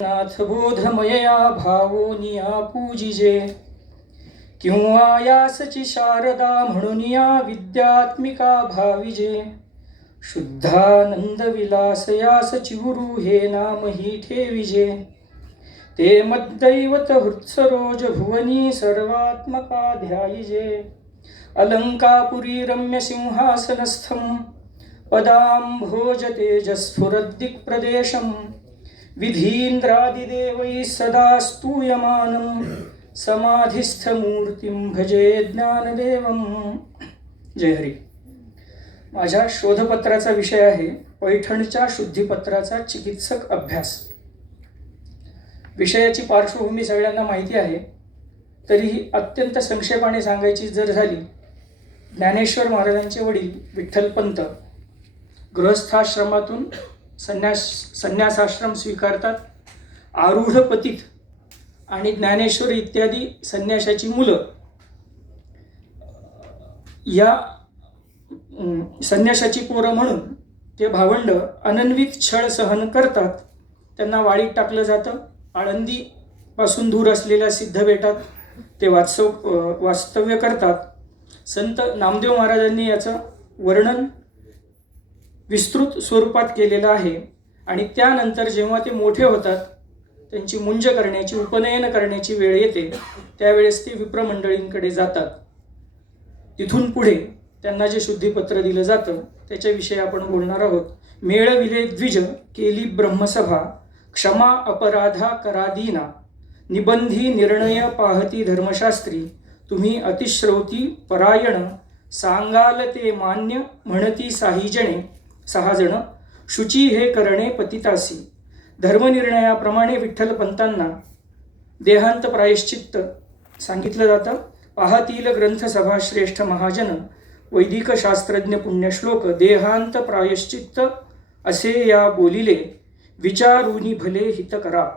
नाथ बोधमयया भावोनिया पूजिजे किंवा यासची शारदा म्हणून या विद्यात्मिका भाविजे शुद्धानंद विलास यासची गुरु हे नाम ही ठेविजे ते मद्दैवत हृत्सरोज भुवनी सर्वात्मका ध्यायिजे अलंकापुरी रम्य सिंहासनस्थं पदांभोज तेजस्फुरद्दिक्प्रदेशं विधीन्द्रादिदेवैः सदा स्तूयमानं समाधिस्थमूर्तिं भजे ज्ञानदेवं. जय हरी. माझ्या शोधपत्राचा विषय आहे पैठणच्या शुद्धीपत्राचा चिकित्सक अभ्यास. विषयाची पार्श्वभूमी सगळ्यांना माहिती आहे, तरीही अत्यंत संक्षेपाने सांगायची जर झाली, ज्ञानेश्वर महाराजांचे वडील विठ्ठलपंत गृहस्थाश्रमातून संन्यासाश्रम स्वीकारतात. आरूढ पतित आणि ज्ञानेश्वर इत्यादी संन्याशाची मुलं या संन्याशाची पोरं म्हणून ते भावंड अनन्वित छळ सहन करतात. त्यांना वाळीत टाकलं जातं. आळंदीपासून दूर असलेल्या सिद्धबेटात ते वास्तव्य करतात. संत नामदेव महाराजांनी याचं वर्णन विस्तृत स्वरूपात केलेलं आहे. आणि त्यानंतर जेव्हा ते मोठे होतात, त्यांची मुंज करण्याची, उपनयन करण्याची वेळ येते, त्यावेळेस ते विप्रमंडळींकडे जातात. तिथून पुढे त्यांना जे शुद्धीपत्र दिलं जातं त्याच्याविषयी आपण बोलणार आहोत. मेळविले द्विज केली ब्रह्मसभा क्षमा अपराधा करादीना निबंधी निर्णय पाहती धर्मशास्त्री तुम्ही अतिश्रौती परायण सांगाल ते मान्य म्हणती सहा जण शुची हे करणे पतितासी. धर्मनिर्णयाप्रमाणे विठ्ठलपंतांना देहांत प्रायश्चित्त सांगितलं जातं. पाहतील ग्रंथसभा श्रेष्ठ महाजन वैदिक शास्त्रज्ञ पुण्यश्लोक देहांत प्रायश्चित्त असे या बोलिले विचारूनी भले हित करा.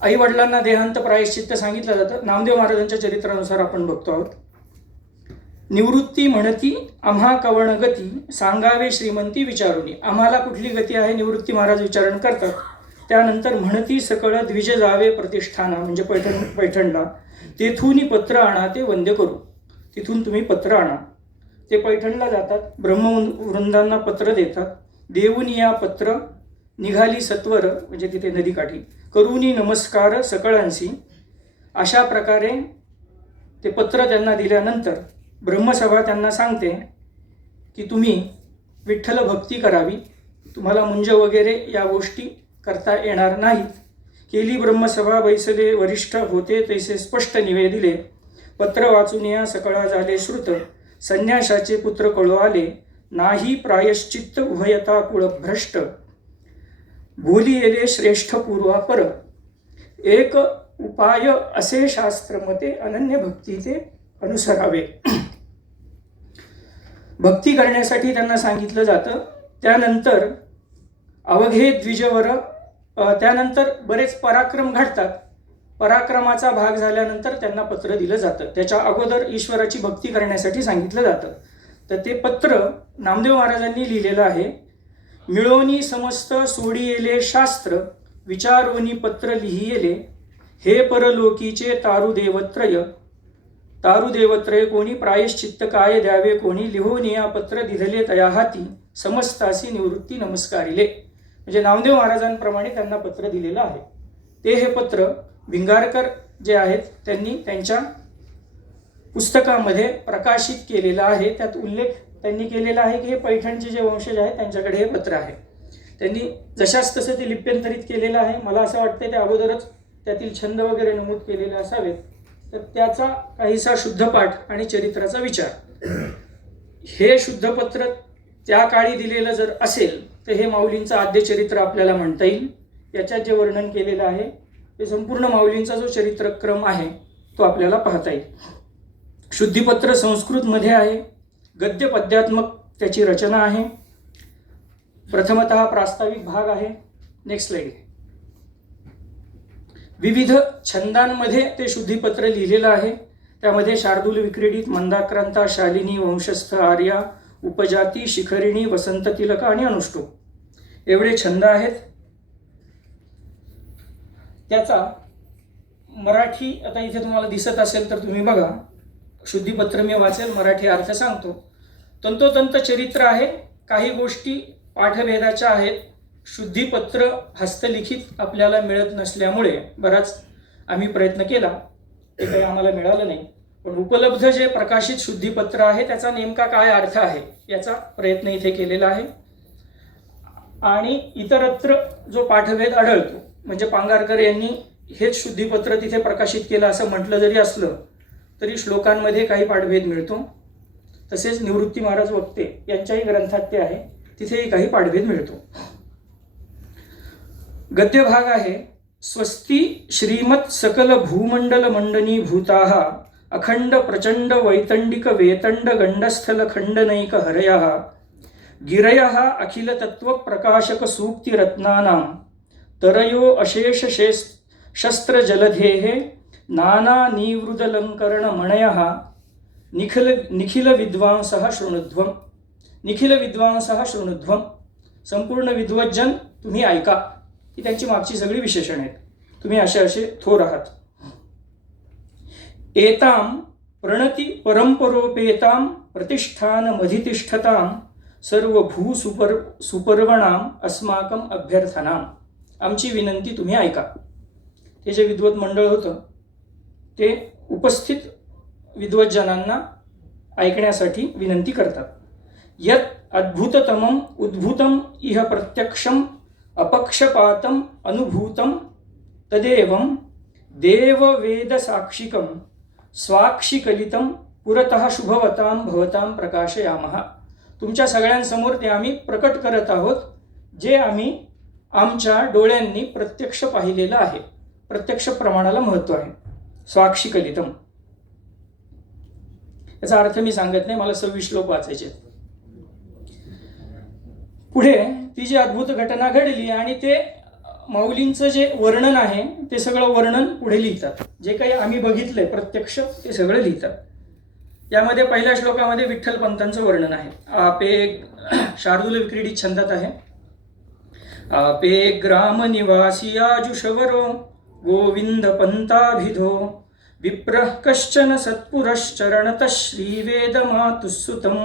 आई वडिलांना देहांत प्रायश्चित्त सांगितलं जातं. नामदेव महाराजांच्या चरित्रानुसार आपण बघतो आहोत. निवृत्ती म्हणती आम्हा कवण गती सांगावे श्रीमंती विचारुनी. आम्हाला कुठली गती आहे निवृत्ती महाराज विचारण करतात. त्यानंतर म्हणती सकळ द्विज जावे प्रतिष्ठाना म्हणजे पैठणला तेथून पत्र आणा ते वंद्य करू. तिथून तुम्ही पत्र आणा. ते पैठणला जातात. ब्रह्मवृंदांना पत्र देतात. देऊनी या पत्र निघाली सत्वर म्हणजे तिथे नदीकाठी करूनी नमस्कार सकळांशी. अशा प्रकारे ते पत्र त्यांना दिल्यानंतर ब्रह्मसभा त्यांना सांगते की तुम्ही विठ्ठल भक्ती करावी. तुम्हाला मुंज वगैरे या गोष्टी करता येणार नाहीत. केली ब्रह्मसभा बैसले वरिष्ठ होते तैसे स्पष्ट निवेदिले. पत्र वाचून या सकळा झाले श्रुत संन्याशाचे पुत्र कळू आले. नाही प्रायश्चित्त उभयता कुळभ्रष्ट बोली येले श्रेष्ठ पूर्वापर. एक उपाय असे शास्त्रमते अनन्य भक्तीचे अनुसरावे. भक्ती करण्यासाठी त्यांना सांगितलं जातं. त्यानंतर अवघे द्विजवर त्यानंतर बरेच पराक्रम घडतात. पराक्रमाचा भाग झाल्यानंतर त्यांना पत्र दिलं जातं. त्याच्या अगोदर ईश्वराची भक्ती करण्यासाठी सांगितलं जातं. तर ते पत्र नामदेव महाराजांनी लिहिलेलं आहे. मिळोनी समस्त सोडियेले शास्त्र विचारोनी पत्र लिहियेले हे परलोकीचे तारुदेवत्रय कोणी प्रायश्चित्त काय द्यावे कोणी लिहोनिया पत्र दिधले तया हाती समस्तासी निवृत्ती नमस्कारिले. म्हणजे नामदेव महाराजांप्रमाणे त्यांना पत्र दिलेलं आहे. ते हे पत्र भिंगारकर जे आहेत त्यांनी त्यांच्या पुस्तकामध्ये प्रकाशित केलेला आहे. त्यात उल्लेख त्यांनी केलेला आहे की हे पैठणचे जे वंशज आहेत त्यांच्याकडे हे पत्र आहे. त्यांनी जशास तसं ते लिप्यंतरित केलेलं आहे. मला असं वाटतं ते अगोदरच त्यातील छंद वगैरे नमूद केलेले असावेत. तर त्याचा काहीसा शुद्धपाठ आणि चरित्राचा विचार. हे शुद्धपत्र त्या काळी दिलेलं जर असेल तर हे माऊलींचं आद्य चरित्र आपल्याला म्हणता येईल. याच्यात जे वर्णन केलेलं आहे ते संपूर्ण माऊलींचा जो चरित्रक्रम आहे तो आपल्याला पाहता येईल. शुद्धीपत्र संस्कृतमध्ये आहे. गद्य पद्यात्मक त्याची रचना आहे. प्रथमतः प्रास्ताविक भाग आहे. Next slide. विविध छंदांमध्ये ते शुद्धीपत्र लिहिलेलं आहे. त्यामध्ये शार्दूल विक्रीडित, मंदाक्रांता, शालिनी, वंशस्थ, आर्या, उपजाती, शिखरिणी, वसंत तिलक आणि अनुष्टुप एवढे छंद आहेत. त्याचा मराठी आता इथे तुम्हाला दिसत असेल तर तुम्ही बघा, शुद्धीपत्र मी वाचेल, मराठी अर्थ सांगतो. तंतोतंत चरित्र आहे, काही गोष्टी पाठभेदाच्या आहेत. शुद्धीपत्र हस्तलिखित आपल्याला मिळत नसल्यामुळे बराच आम्ही प्रयत्न केला, ते काही आम्हाला मिळालं नाही. पण उपलब्ध जे प्रकाशित शुद्धीपत्र आहे त्याचा नेमका काय अर्थ आहे याचा प्रयत्न इथे केलेला आहे. आणि इतरत्र जो पाठभेद आढळतो, म्हणजे पांगारकर यांनी हेच शुद्धीपत्र तिथे प्रकाशित केलं असं म्हटलं जरी असलं तरी श्लोकांमध्ये काही पाठभेद मिळतो. तसेच निवृत्ती महाराज वक्ते यांच्याही ग्रंथात ते आहे, तिथेही काही पाठभेद मिळतो. गद्यभाग आहे. स्वस्ती श्रीमत सकल भूमंडल मंडनी भूताः अखंड प्रचंड वैतंडिक वेतंड गंडस्थल खंडनैक हरयः गिरयः अखिल तत्व प्रकाशक सूक्ति रत्नानां तरयो अशेष शस्त्र जलधेः नाना निवृदलंकरण मणयः निखिल विद्वांसः शृणुध्वम्. निखिल विद्वांसः शृणुध्वम्. संपूर्ण विद्वज्जन तुम्ही ऐका. ही त्यांची मागची सगळी विशेषण आहेत. तुम्ही असे थोर आहात. एताम प्रणति परंपरोपेताम प्रतिष्ठान मधितिष्ठताम सर्व भू सुपर्वणाम अस्माकम अभ्यर्थनाम. आमची विनंती तुम्ही ऐका. हे जे विद्वत मंडळ होतं ते उपस्थित विद्वज्जनांना ऐकण्यासाठी विनंती करतात. यत् अद्भुततमं उद्भूतम इह प्रत्यक्षम अपक्षपातम अनुभूतम तदेवं देववेद साक्षिकम स्वाक्षिकलितम पुरतः शुभवतां भवतां प्रकाशयामः. तुमच्या सगळ्यांसमोर ते आम्ही प्रकट करत आहोत जे आम्ही आमच्या डोळ्यांनी प्रत्यक्ष पाहिलेलं आहे. प्रत्यक्ष प्रमाणाला महत्त्व आहे. स्वाक्षिकलितम याचा अर्थ मी सांगत नाही, मला 26 श्लोक वाचायचे. पुढे ती जी अद्भुत घटना घडली आणि ते माऊलींचं जे वर्णन आहे ते सगळं वर्णन पुढे लिहितात. जे काही आम्ही बघितलंय प्रत्यक्ष ते सगळं लिहितात. यामध्ये पहिल्या श्लोकामध्ये विठ्ठलपंतांचं वर्णन आहे. आपे शार्दूल विक्रीडित छंदात आहे. आपे ग्राम निवासी आजुषवरो गोविंद पंताभिधो विप्रः कश्चन सत्पुरश्चरणतः श्रीवेदमातुस्सुतं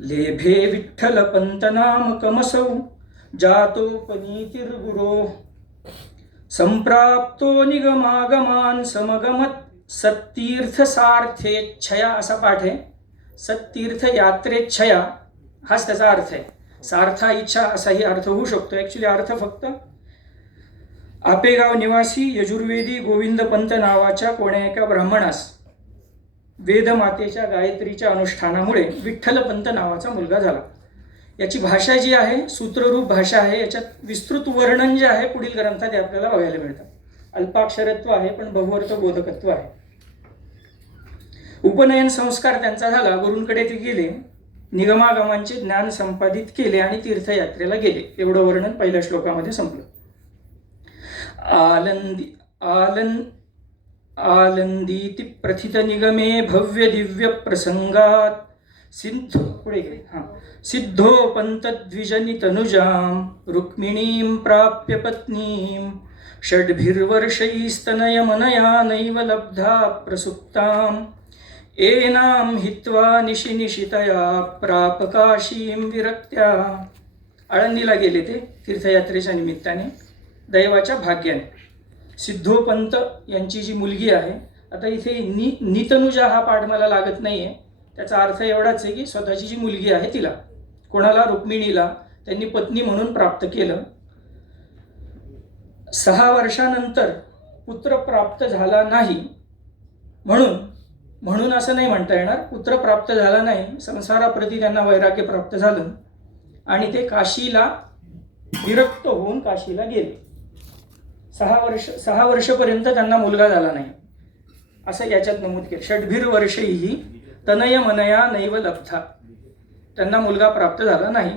लेभे विठ्ठलपंत नामकमसौ जातोपनीतिर्गुरो संप्राप्तो निगमागमान समगमत सत्तीर्थसार्थेच्छया. असा पाठ आहे. सत्तीर्थ यात्रेच्छया हाच त्याचा अर्थ आहे. सार्था इच्छा असाही अर्थ होऊ शकतो. ॲक्च्युली अर्थ फक्त आपेगाव निवासी यजुर्वेदी गोविंदपंत नावाच्या कोण्या एका ब्राह्मणास वेदमातेच्या गायत्रीच्या अनुष्ठानामुळे विठ्ठलपंत नावाचा मुलगा झाला. याची भाषा जी आहे सूत्ररूप भाषा आहे. याच्यात विस्तृत वर्णन जे आहे पुढील ग्रंथात आपल्याला बघायला मिळतं. अल्पाक्षरत्व आहे पण बहुअर्थ बोधकत्व आहे. उपनयन संस्कार त्यांचा झाला. गुरूंकडे ते गेले, निगमागमांचे ज्ञान संपादित केले आणि तीर्थयात्रेला गेले. एवढं वर्णन पहिल्या श्लोकामध्ये संपलं. आलंदीति प्रथित निगमे भव्य दिव्य प्रसंगात सिद्धोपंतद्विजनि तनुजां रुक्मिणीं प्राप्य पत्नीं षड्भिर्वर्षैस्तनयमनया नैव लब्धा प्रसुप्तां एनां हित्वा निशिनिशितया प्रापकाशीं विरक्त्या. आळंदीला गेले ते तीर्थयात्रेच्या निमित्ताने, दैवाच्या भाग्याने. सिद्धोपंत यांची जी मुलगी आहे, आता इथे नितनुजा हा पाठ मला लागत नाही आहे. त्याचा अर्थ एवढाच आहे की स्वतःची जी मुलगी आहे तिला, कोणाला, रुक्मिणीला त्यांनी पत्नी म्हणून प्राप्त केलं. 6 वर्षानंतर पुत्र प्राप्त झाला नाही म्हणून असं नाही म्हणता येणार. पुत्र प्राप्त झाला नाही, संसाराप्रती त्यांना वैराग्य प्राप्त झालं आणि ते काशीला विरक्त होऊन काशीला गेले. 6 वर्षपर्यंत त्यांना मुलगा झाला नाही असं याच्यात नमूद केलं. षड्भिर्वर्षैहि तनयमनया नैव लब्धा. त्यांना मुलगा प्राप्त झाला नाही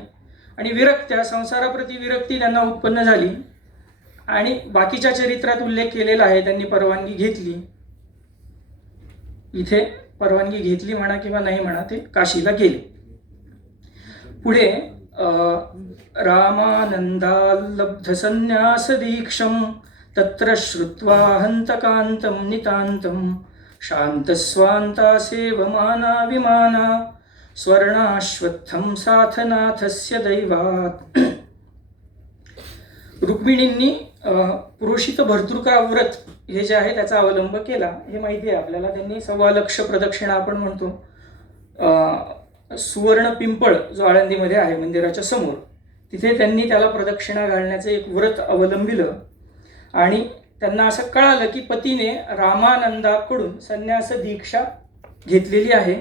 आणि विरक्त्या, संसाराप्रती विरक्ती त्यांना उत्पन्न झाली. आणि बाकीच्या चरित्रात उल्लेख केलेला आहे, त्यांनी परवानगी घेतली. इथे परवानगी घेतली म्हणा किंवा नाही म्हणा, ते काशीला गेले. पुढे रामानन्दाल्लब्धसन्न्यासदीक्षं तत्र श्रुत्वा हन्तकान्तं नितान्तं शान्तस्वान्ता सेवमाना विमाना स्वर्णाश्वत्थं साथनाथस्य दैवात्. रुक्मिणींनी पुरुषित भर्तृका व्रत हे जे आहे त्याचा अवलंब केला, हे माहिती आहे आपल्याला. त्यांनी 1.25 लक्ष प्रदक्षिणा आपण म्हणतो, सुवर्ण पिंपळ जो आळंदीमध्ये आहे मंदिराच्या समोर, तिथे त्यांनी त्याला प्रदक्षिणा घालण्याचं एक व्रत अवलंबिलं. आणि त्यांना असं कळालं की पतीने रामानंदाकडून संन्यास दीक्षा घेतलेली आहे.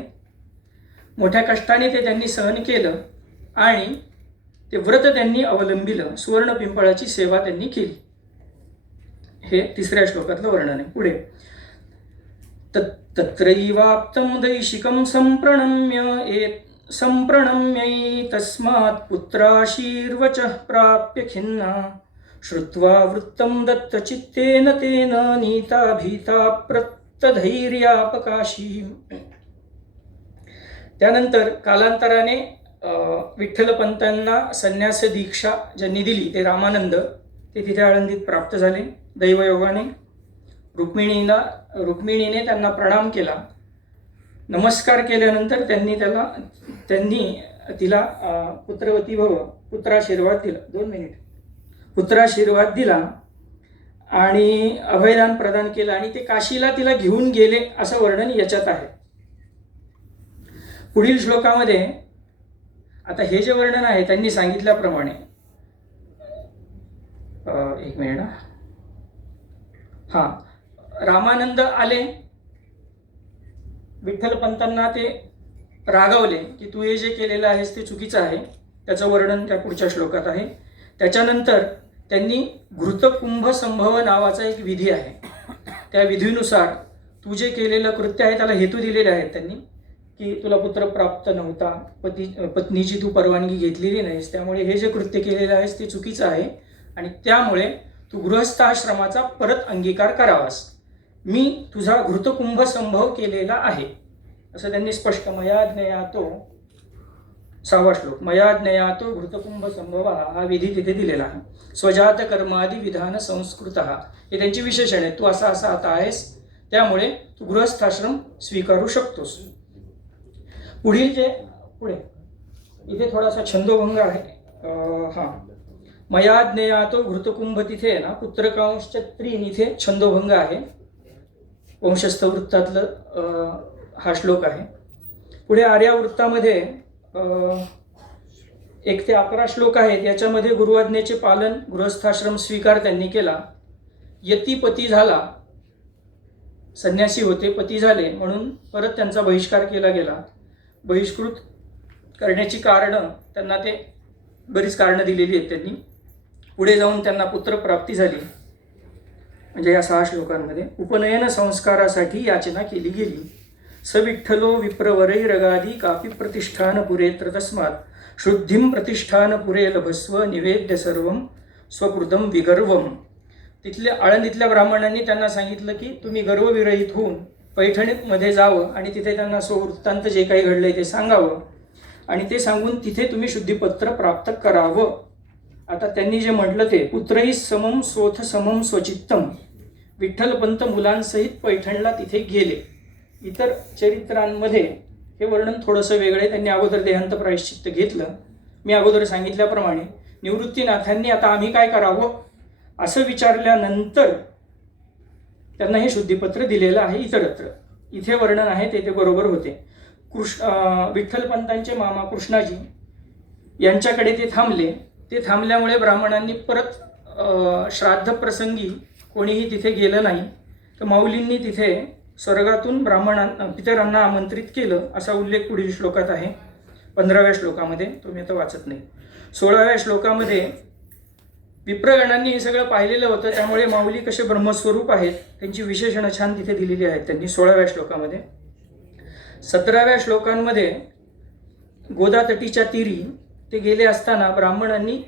मोठ्या कष्टाने ते त्यांनी सहन केलं आणि ते व्रत त्यांनी अवलंबिलं. सुवर्ण पिंपळाची सेवा त्यांनी केली. हे 3ऱ्या श्लोकातलं वर्णन आहे. पुढे तत्रैवाप्तं दैशिकं संप्रणम्यै तस्मात् पुत्राशीर्वचः प्राप्य खिन्ना श्रुत्वा वृत्तं दत्तचित्तेन तेन नीता भीता प्रत्यधैर्यापकाशी. त्यानंतर कालांतराने विठ्ठलपंतांना संन्यास दीक्षा ज्यांनी दिली ते रामानंद, ते तिथे आळंदीत प्राप्त झाले दैवयोगाने. रुक्मिणीने त्यांना प्रणाम केला. नमस्कार केल्यानंतर त्यांनी तिला पुत्रवती भव, पुत्राशीर्वाद दिला. 2 मिनिट. पुत्राशीर्वाद दिला आणि अभयदान प्रदान केलं आणि ते काशीला तिला घेऊन गेले असं वर्णन याच्यात आहे. पुढील श्लोकामध्ये आता हे जे वर्णन आहे त्यांनी सांगितल्याप्रमाणे, 1 मिनिट. रामानंद आले, विठ्ठलपंतांना ते रागवले की तू हे जे केलेलं आहेस ते चुकीचं आहे. त्याचं वर्णन त्या पुढच्या श्लोकात आहे. त्याच्यानंतर त्यांनी घृतकुंभ संभव नावाचा एक विधी आहे. त्या विधीनुसार तू जे केलेलं कृत्य आहे त्याला हेतू दिलेले आहेत त्यांनी, की तुला पुत्र प्राप्त नव्हता, पत्नीची तू परवानगी घेतलेली नाहीस, त्यामुळे हे जे कृत्य केलेलं आहेस ते चुकीचं आहे आणि त्यामुळे तू गृहस्थाश्रमाचा परत अंगीकार करावास. मी तुझा घृतकुंभ संभव केलेला आहे असं त्यांनी स्पष्ट. मया ज्ञयातो 6वा श्लोक. मया ज्ञयातो घृतकुंभ संभव हा विधी तिथे दिलेला आहे. स्वजात कर्मादि विधान संस्कृत हे त्यांची विशेषण आहे. तू असा असा आता आहेस त्यामुळे तू गृहस्थाश्रम स्वीकारू शकतोस. पुढे इथे थोडासा छंदोभंग आहे. मया ज्ञयातो घृतकुंभ तिथे आहे ना, पुत्रकांश 3 इथे छंदोभंग आहे. वंशस्थ वृत्तातलं हा श्लोक आहे. पुढे आर्यावृत्तामध्ये 1 ते 11 श्लोक आहेत. याच्यामध्ये गुरुआज्ञेचे पालन, गृहस्थाश्रम स्वीकार त्यांनी केला. यतीपती झाला, संन्यासी होते, पती झाले म्हणून परत त्यांचा बहिष्कार केला गेला. बहिष्कृत करण्याची कारणं त्यांना ते बरीच कारणं दिलेली आहेत त्यांनी. पुढे जाऊन त्यांना पुत्रप्राप्ती झाली. म्हणजे या 6 श्लोकांमध्ये उपनयन संस्कारासाठी याचना केली गेली. स विठ्ठलो विप्रवरैरगादी कापी प्रतिष्ठान पुरेत्र तस्मात् शुद्धिं प्रतिष्ठान पुरे लभस्व निवेद्य सर्वं स्वकृतं विगर्वम. तिथल्या आळंदीतल्या ब्राह्मणांनी त्यांना सांगितलं की तुम्ही गर्वविरहित होऊन पैठणीमध्ये जावं आणि तिथे त्यांना स्ववृत्तांत जे काही घडलंय ते सांगावं आणि ते सांगून तिथे तुम्ही शुद्धीपत्र प्राप्त करावं. आता त्यांनी जे म्हटलं ते पुत्रही समम स्वथ समम स्वचित्तम. विठ्ठलपंत मुलांसहित पैठणला तिथे गेले. इतर चरित्रांमध्ये हे वर्णन थोडंसं वेगळं आहे. त्यांनी अगोदर देहांत प्रायश्चित्त घेतलं. मी अगोदर सांगितल्याप्रमाणे निवृत्तीनाथांनी आता आम्ही काय करावं असं विचारल्यानंतर त्यांना हे शुद्धीपत्र दिलेलं आहे. इतरत्र इथे वर्णन आहे ते बरोबर होते. विठ्ठलपंतांचे मामा कृष्णाजी यांच्याकडे ते थांबले. ते थांबल्यामुळे ब्राह्मणांनी परत श्राद्ध प्रसंगी कोणीही तिथे गेलं नाही. तर माऊलींनी तिथे स्वर्गातून पितरांना आमंत्रित केलं असा उल्लेख पुढील श्लोकात आहे. 15व्या श्लोकामध्ये, तो मी आता वाचत नाही. 16व्या श्लोकामध्ये विप्रगणांनी हे सगळं पाहिलेलं होतं, त्यामुळे माऊली कसे ब्रह्मस्वरूप आहेत त्यांची विशेषणं छान तिथे दिलेली आहेत त्यांनी 16व्या श्लोकामध्ये. 17व्या श्लोकांमध्ये गोदातटीच्या तीरी ते गेले असताना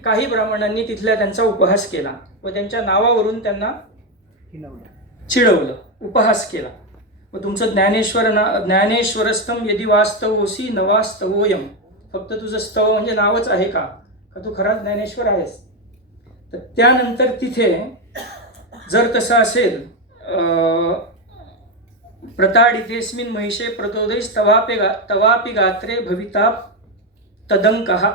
काही ब्राह्मणांनी तिथल्या त्यांचा उपहास केला व त्यांच्या नावावरून त्यांना चिडवलं, उपहास केला. व तुमचं ज्ञानेश्वरस्थम यदि वास्तवोसी न वास्तवोयम फक्त तुझं स्तव म्हणजे नावच आहे का तू खरा ज्ञानेश्वर आहेस? तर त्यानंतर तिथे जर तसं असेल प्रताडितेस्मिन् महिषे प्रतोदैस तवापि गात्रे भविताप तदंकहा.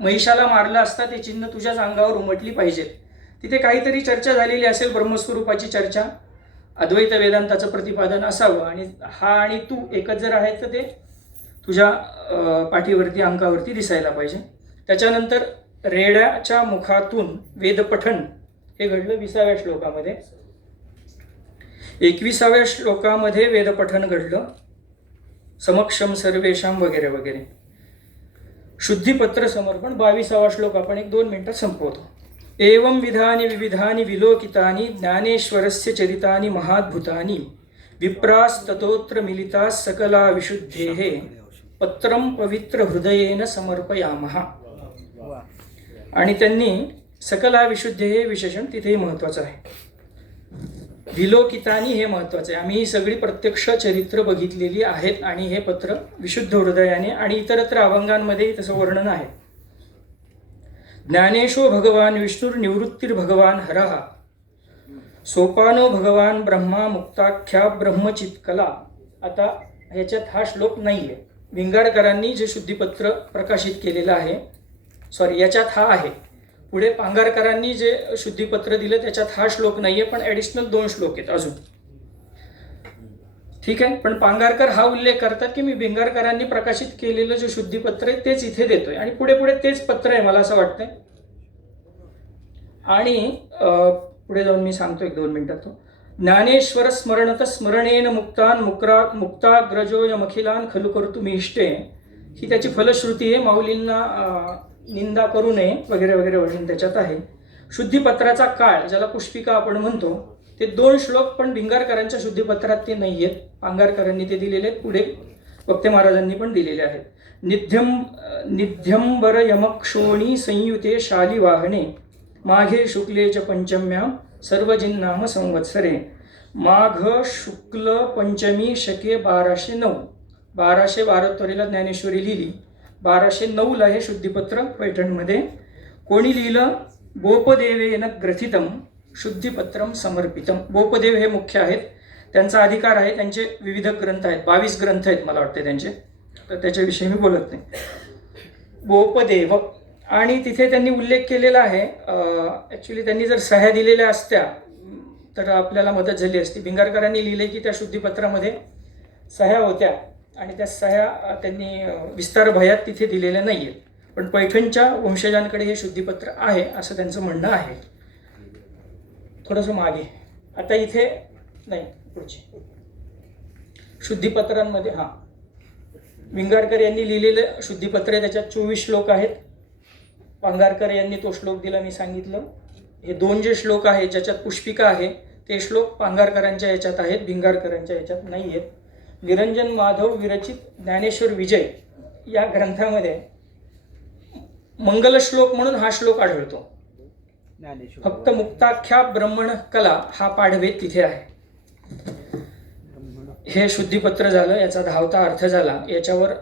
महिषाला मारलं असता ते चिन्ह तुझ्याच अंगावर उमटली पाहिजेत. तिथे काहीतरी चर्चा झालेली असेल, ब्रह्मस्वरूपाची चर्चा, अद्वैत वेदांताचं प्रतिपादन असावं आणि हा आणि तू एकच जर आहेत तर ते तुझ्या पाठीवरती अंकावरती दिसायला पाहिजे. त्याच्यानंतर रेड्याच्या मुखातून वेदपठण हे घडलं 20व्या श्लोकामध्ये. 21व्या श्लोकामध्ये वेदपठण घडलं, समक्षम सर्वेशाम वगैरे वगैरे. शुद्धिपत्र समर्पण 22वा श्लोक आपण 1-2 मिनिटात संपवतो. एवं विधानि विविधानि विलोकितानि ज्ञानेश्वरस्य चरितानि महाद्भुतानि विप्रास्ततोत्र मिलिताः सकला विशुद्धेः पत्रं पवित्र हृदयेन समर्पयामः. आणि त्यांनी सकला विशुद्धे हे विशेषण तिथेही महत्त्वाचं आहे. विलोकितानी हे महत्त्वाचं आहे. आम्ही ही सगळी प्रत्यक्ष चरित्र बघितलेली आहेत आणि हे पत्र विशुद्ध हृदयाने, आणि इतरत्र अभंगांमध्येही तसं वर्णन आहे. ज्ञानेशो भगवान विष्णुर्निवृत्तिर्भगवान हरः सोपानो भगवान ब्रह्मा मुक्ताख्या ब्रह्मचित्कला. आता ह्याच्यात हा श्लोक नाही आहे. भिंगारकरांनी जे शुद्धिपत्र प्रकाशित केलेलं आहे, याच्यात हा आहे. पुढे पांगारकरांनी जे शुद्धिपत्र दिलं त्याच्यात हा श्लोक नाही आहे, पण ॲडिशनल 2 श्लोक आहेत अजून. ठीक आहे, पण पांगारकर हा उल्लेख करतात की मी भिंगारकरांनी प्रकाशित केलेलं जे शुद्धिपत्र आहे तेच इथे देतोय आणि पुढे पुढे तेच पत्र आहे मला असं वाटतंय. आणि पुढे जाऊन मी सांगतो 1-2 मिनिटात तो. ज्ञानेश्वर स्मरणत स्मरणेन मुक्तान मुक्ताग्रजोयमखिलान खलु कर्तुम इष्टे. ही त्याची फलश्रुती आहे. माऊलींना निंदा करू नये वगैरे वगैरे वगैरे त्याच्यात आहे. शुद्धिपत्राचा काळ ज्याला पुष्पिका आपण म्हणतो ते 2 श्लोक पण भिंगारकरांच्या शुद्धिपत्रात ते नाही आहेत. पांगारकरांनी ते दिलेले आहेत, पुढे वक्ते महाराजांनी पण दिलेले आहेत. निध्यंबर यमक्षोणी संयुते शालिवाहने माघे शुक्ले च पंचम्यां सर्वजिन्नाम संवत्सरे. माघ शुक्ल पंचमी शके 1209. 1212 ज्ञानेश्वरी लिहिली. 1209ला हे शुद्धिपत्र पैठणमध्ये. कोणी लिहिलं? बोपदेवेन ग्रथितम शुद्धिपत्रम समर्पितम. बोपदेव हे मुख्य आहेत, त्यांचा अधिकार आहे. त्यांचे विविध ग्रंथ आहेत, 22 ग्रंथ आहेत मला वाटते त्यांचे, तर त्याच्याविषयी मी बोलत नाही. बोपदेव. आणि तिथे त्यांनी उल्लेख केलेला आहे. ॲक्च्युली त्यांनी जर सह्या दिलेल्या असत्या तर आपल्याला मदत झाली असती. भिंगारकरांनी लिहिले की त्या शुद्धिपत्रामध्ये सह्या होत्या आणि त्या सह्या त्यांनी विस्तार भयात तिथे दिलेल्या नाही आहेत, पण पैठणच्या वंशजांकडे हे शुद्धिपत्र आहे असं त्यांचं म्हणणं आहे. थोडंसं मागे आता इथे नाही, पुढची शुद्धिपत्रांमध्ये भिंगारकर यांनी लिहिलेलं शुद्धिपत्र आहे, त्याच्यात 24 श्लोक आहेत. पांगारकर यांनी तो श्लोक दिला मी सांगितलं. हे 2 जे श्लोक आहेत ज्याच्यात पुष्पिका आहे ते श्लोक पांगारकरांच्या याच्यात आहेत, भिंगारकरांच्या याच्यात नाही आहेत. निरंजन माधव विरचित ज्ञानेश्वर विजय या ग्रंथामध्ये मंगल श्लोक म्हणून हा श्लोक आढळतो. फक्त मुक्ताख्या ब्रह्मण कला हा पाढभेद तिथे आहे. हे शुद्धिपत्र झालं, याचा धावता अर्थ झाला. याच्यावर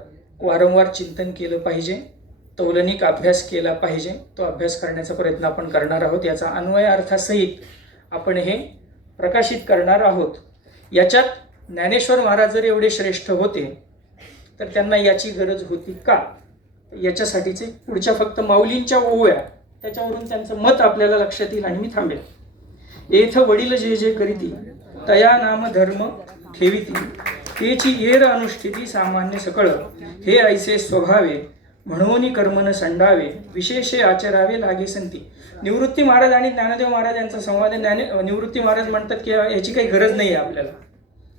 वारंवार चिंतन केलं पाहिजे, तौलनिक अभ्यास केला पाहिजे. तो अभ्यास करण्याचा प्रयत्न आपण करणार आहोत. याचा अन्वय अर्थासहित आपण हे प्रकाशित करणार आहोत. याच्यात ज्ञानेश्वर महाराज जर एवढे श्रेष्ठ होते तर त्यांना याची गरज होती का? याच्यासाठीचे पुढच्या फक्त माऊलींच्या ओव्या, त्याच्यावरून त्यांचं मत आपल्याला लक्षात येईल आणि मी थांबेल. येथ वडील जे जे करीती तया नाम धर्म ठेविती तेची येर अनुष्ठिती सामान्य सकळ हे ऐसे स्वभावे म्हणून कर्मन संडावे विशेषे आचरावे लागे संती. निवृत्ती महाराज आणि ज्ञानदेव महाराज यांचा संवाद. निवृत्ती महाराज म्हणतात की याची काही गरज नाही आहे आपल्याला,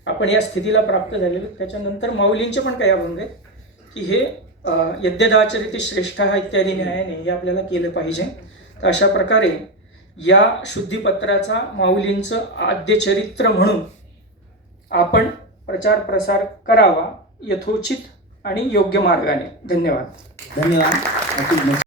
आपण या स्थितीला प्राप्त झालेलो. त्याच्यानंतर माऊलींचे पण काही अभंग आहेत की हे यद्यदाचरिती श्रेष्ठ इत्यादी न्यायाने हे आपल्याला केलं पाहिजे. तर अशा प्रकारे या शुद्धिपत्राचा माऊलींचं आद्य चरित्र म्हणून आपण प्रचार प्रसार करावा यथोचित आणि योग्य मार्गाने. धन्यवाद.